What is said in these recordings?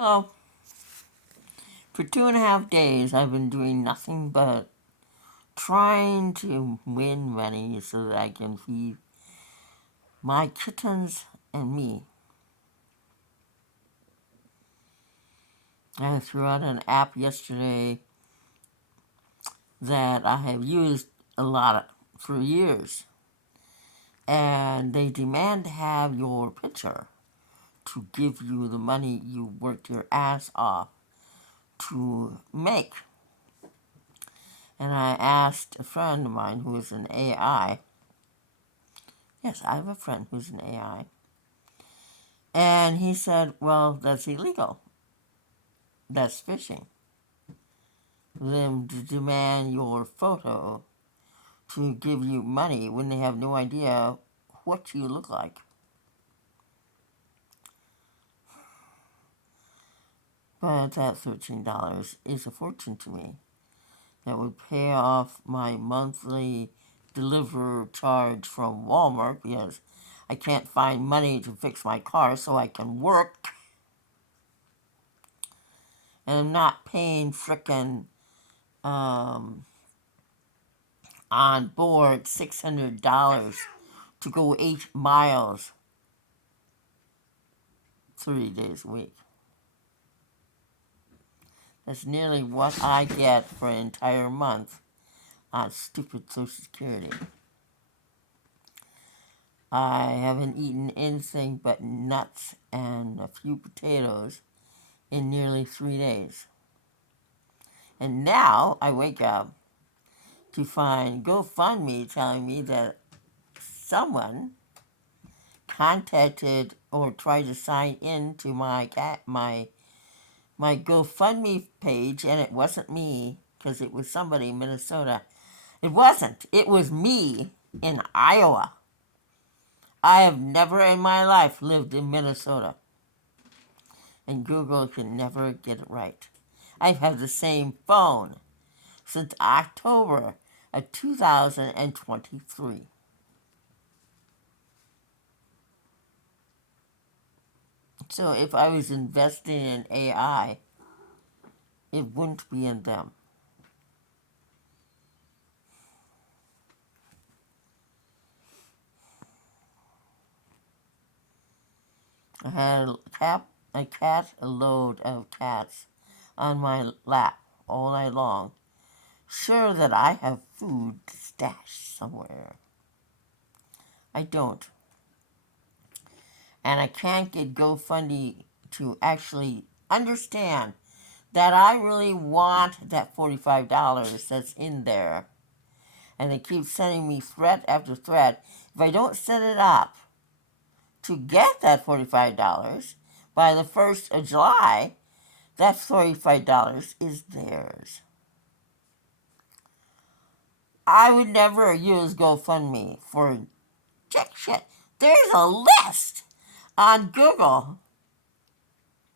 Well, for 2.5 days, I've been doing nothing but trying to win money so that I can feed my kittens and me. I threw out an app yesterday that I have used a lot for years, and they demand to have your picture to give you the money you worked your ass off to make. And I asked a friend of mine who is an AI. Yes, I have a friend who's an AI. And he said, well, that's illegal. That's phishing. Them to demand your photo to give you money when they have no idea what you look like. But that $13 is a fortune to me. That would pay off my monthly deliver charge from Walmart because I can't find money to fix my car so I can work. And I'm not paying frickin' on board $600 to go 8 miles 3 days a week. That's nearly what I get for an entire month on stupid Social Security. I haven't eaten anything but nuts and a few potatoes in nearly 3 days. And now I wake up to find GoFundMe telling me that someone contacted or tried to sign in to my GoFundMe page, and it wasn't me because it was somebody in Minnesota. It wasn't. It was me in Iowa. I have never in my life lived in Minnesota, and Google can never get it right. I've had the same phone since October of 2023. So if I was investing in AI, it wouldn't be in them. I had a load of cats on my lap all night long, sure that I have food stashed somewhere. I don't. And I can't get GoFundMe to actually understand that I really want that $45 that's in there. And they keep sending me threat after threat. If I don't set it up to get that $45 by the 1st of July, that $45 is theirs. I would never use GoFundMe for jack shit. There's a list on Google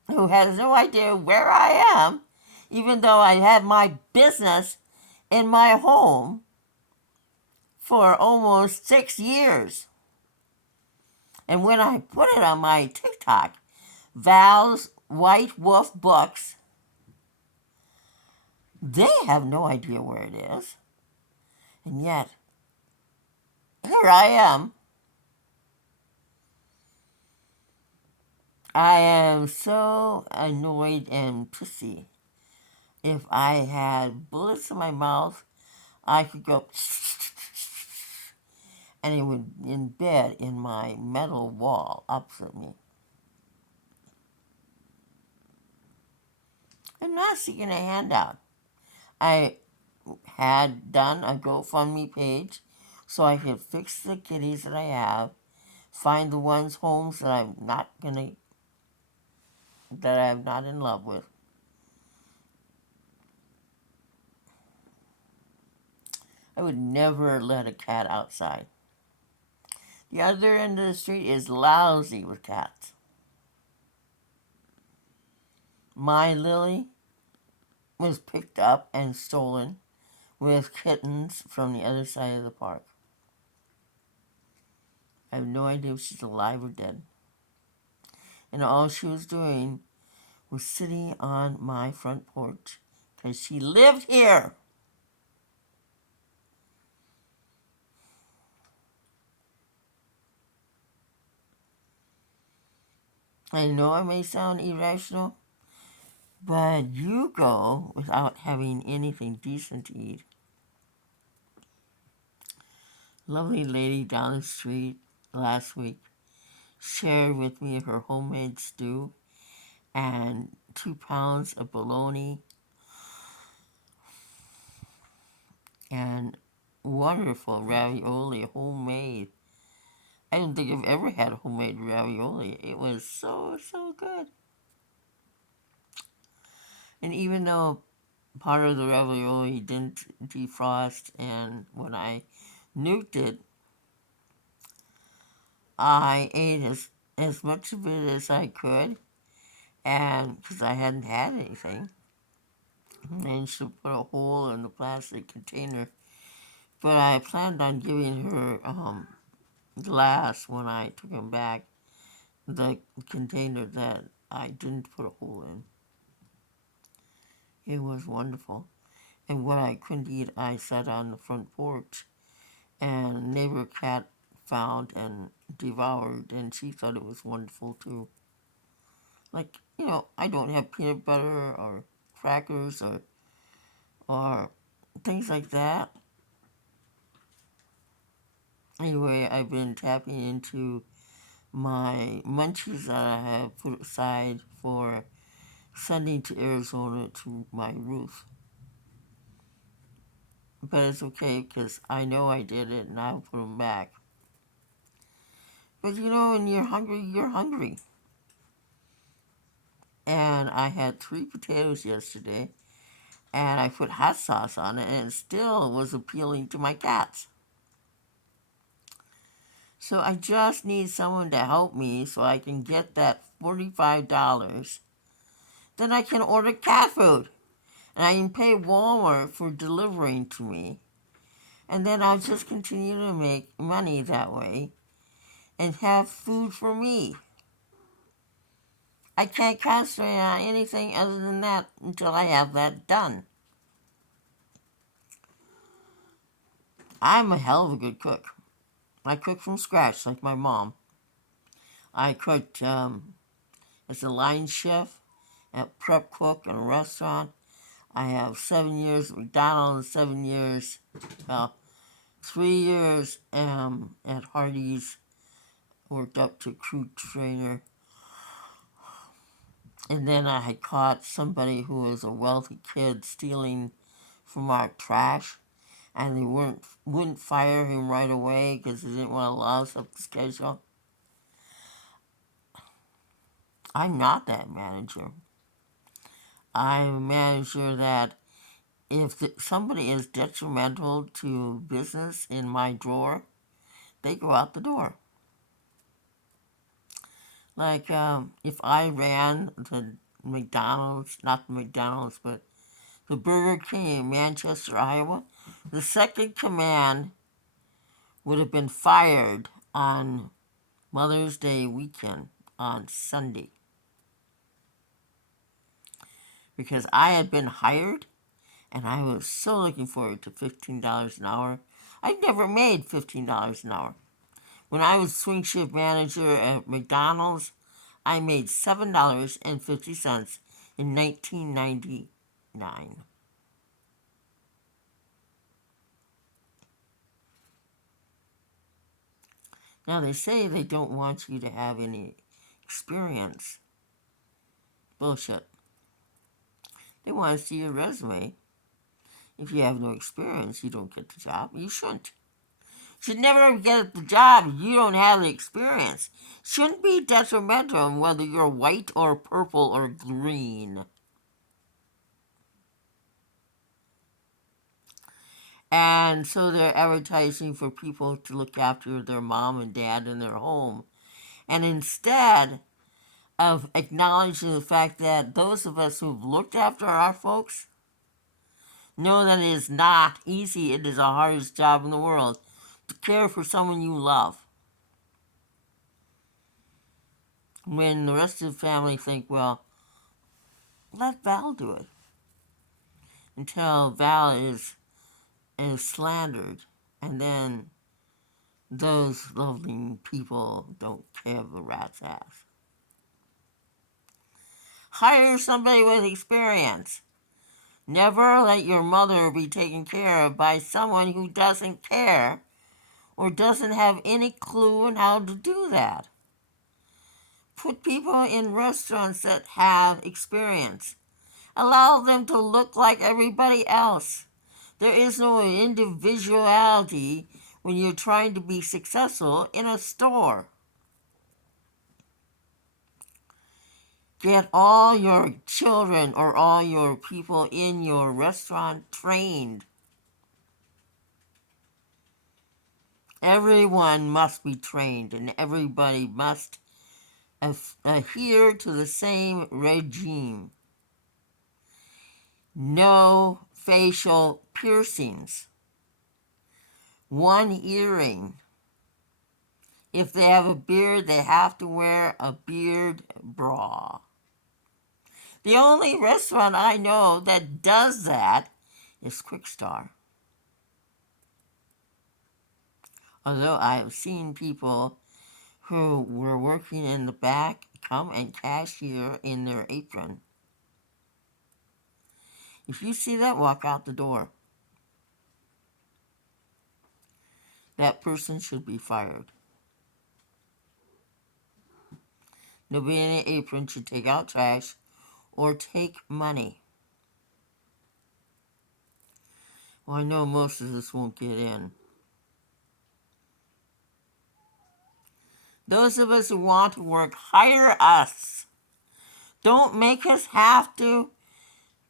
who has no idea where I am, even though I have my business in my home for almost 6 years. And when I put it on my TikTok, Val's White Wolf Books, they have no idea where it is. And yet, here I am. I am so annoyed and pissy. If I had bullets in my mouth, I could go and it would embed in my metal wall opposite me. I'm not seeking a handout. I had done a GoFundMe page so I could fix the kitties that I have, find the homes that I'm not in love with. I would never let a cat outside. The other end of the street is lousy with cats. My Lily was picked up and stolen with kittens from the other side of the park. I have no idea if she's alive or dead. And all she was doing was sitting on my front porch because she lived here. I know I may sound irrational, but you go without having anything decent to eat. Lovely lady down the street last week shared with me her homemade stew and 2 pounds of bologna and wonderful ravioli, homemade. I don't think I've ever had homemade ravioli. It was so, so good. And even though part of the ravioli didn't defrost, and when I nuked it, I ate as much of it as I could, and because I hadn't had anything, and she put a hole in the plastic container. But I planned on giving her glass when I took him back, the container that I didn't put a hole in. It was wonderful. And what I couldn't eat, I sat on the front porch, and a neighbor cat found and devoured, and she thought it was wonderful too. Like, I don't have peanut butter or crackers or things like that. Anyway, I've been tapping into my munchies that I have put aside for sending to Arizona to my roof. But it's okay because I know I did it and I'll put them back. But when you're hungry, you're hungry. And I had 3 potatoes yesterday, and I put hot sauce on it, and it still was appealing to my cats. So I just need someone to help me so I can get that $45. Then I can order cat food, and I can pay Walmart for delivering to me. And then I'll just continue to make money that way and have food for me. I can't concentrate on anything other than that until I have that done. I'm a hell of a good cook. I cook from scratch like my mom. I cooked as a line chef at Prep Cook in a restaurant. I have 7 years at McDonald's, 7 years, 3 years at Hardee's, worked up to crew trainer. And then I had caught somebody who was a wealthy kid stealing from our trash, and they wouldn't fire him right away because they didn't want to louse up the schedule. I'm not that manager. I'm a manager that if somebody is detrimental to business in my drawer, they go out the door. Like if I ran the McDonald's, not the McDonald's, but the Burger King in Manchester, Iowa, the second command would have been fired on Mother's Day weekend on Sunday. Because I had been hired and I was so looking forward to $15 an hour. I'd never made $15 an hour. When I was swing shift manager at McDonald's, I made $7.50 in 1999. Now they say they don't want you to have any experience. Bullshit. They want to see your resume. If you have no experience, you don't get the job. You shouldn't. Should never get the job if you don't have the experience. Shouldn't be detrimental on whether you're white or purple or green. And so they're advertising for people to look after their mom and dad in their home. And instead of acknowledging the fact that those of us who've looked after our folks know that it is not easy, it is the hardest job in the world to care for someone you love. When the rest of the family think, well, let Val do it until Val is slandered, and then those lovely people don't give a rat's ass. Hire somebody with experience. Never let your mother be taken care of by someone who doesn't care or doesn't have any clue on how to do that. Put people in restaurants that have experience. Allow them to look like everybody else. There is no individuality when you're trying to be successful in a store. Get all your children or all your people in your restaurant trained. Everyone must be trained, and everybody must adhere to the same regime. No facial piercings. One earring. If they have a beard, they have to wear a beard bra. The only restaurant I know that does that is Quick Star. Although I have seen people who were working in the back come and cashier in their apron. If you see that, walk out the door. That person should be fired. Nobody in an apron should take out trash or take money. Well, I know most of us won't get in. Those of us who want to work, hire us. Don't make us have to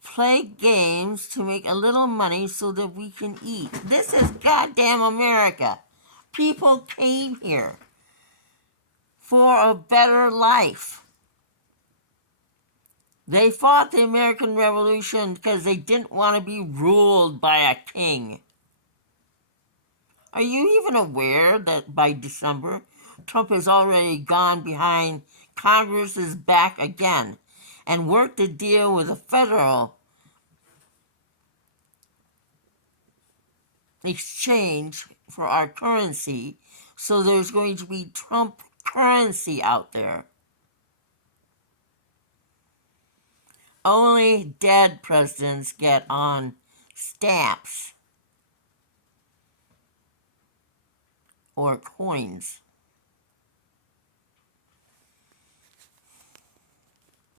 play games to make a little money so that we can eat. This is goddamn America. People came here for a better life. They fought the American Revolution because they didn't want to be ruled by a king. Are you even aware that by December, Trump has already gone behind Congress's back again and worked a deal with a federal exchange for our currency, so there's going to be Trump currency out there. Only dead presidents get on stamps or coins.